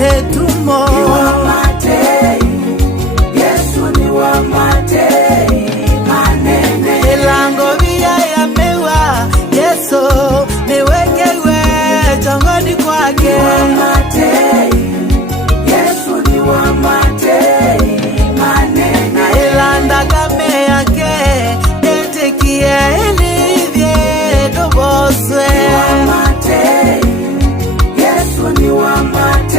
etumo Yesu ni wa matei manene elango via ya mewa Yesu niwekewe chongoni kwake Yesu ni wa matei manene elanda kame yake etikie elivye doboswe Yesu ni wa matei